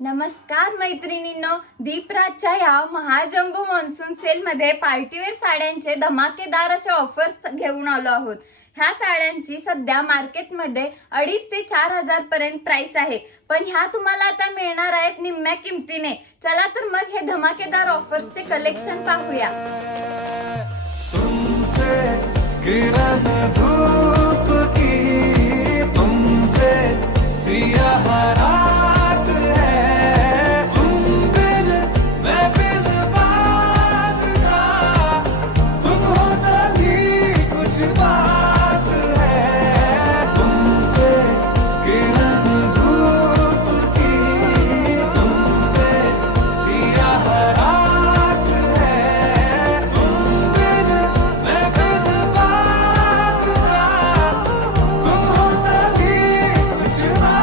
नमस्कार मैत्रिणींनो, दीपराजच्या या महाजंबो मान्सून सेल मध्ये पार्टीवेअर साड्यांचे धमाकेदार असे ऑफर्स घेऊन आलो आहोत। ह्या साड्यांची सध्या मार्केटमध्ये 2,500 ते 4,000 पर्यंत प्राइस आहे, पण ह्या तुम्हाला आता मिळणार आहेत निम्म्या किमतीने। चला तर मग हे धमाकेदार ऑफर्सचे कलेक्शन पाहूया। धूप की तुमसे सियाह